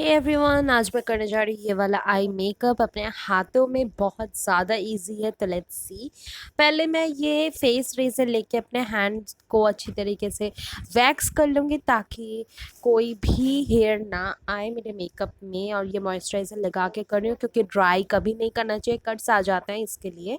Hey everyone, आज मैं करने जा रही हूँ ये वाला आई मेकअप अपने हाथों में। बहुत ज़्यादा इजी है, तो लेट्स सी। पहले मैं ये फेस रेजर लेके अपने हैंड्स को अच्छी तरीके से वैक्स कर लूँगी ताकि कोई भी हेयर ना आए मेरे मेकअप में। और ये मॉइस्चराइज़र लगा के कर रही हूँ क्योंकि ड्राई कभी नहीं करना चाहिए, कट्स आ जाते हैं इसके लिए।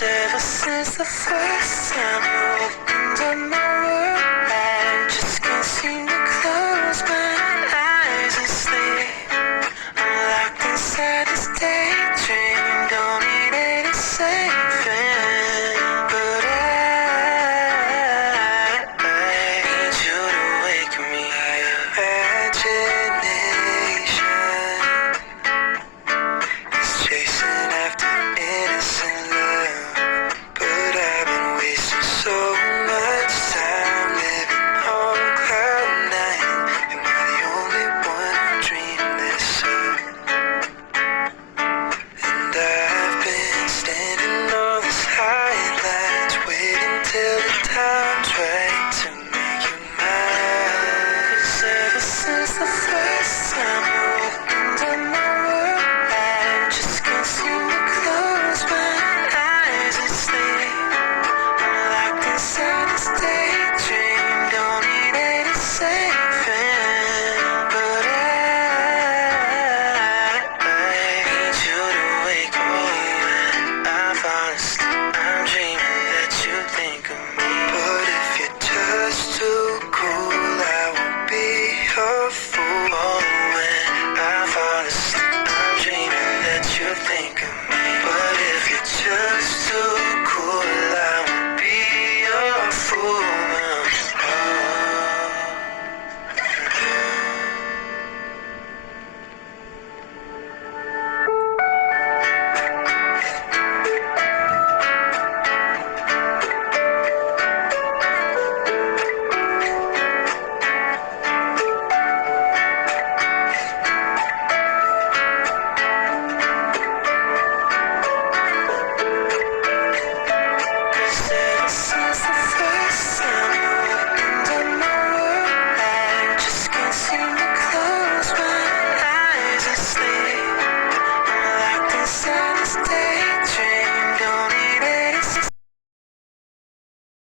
Ever since the first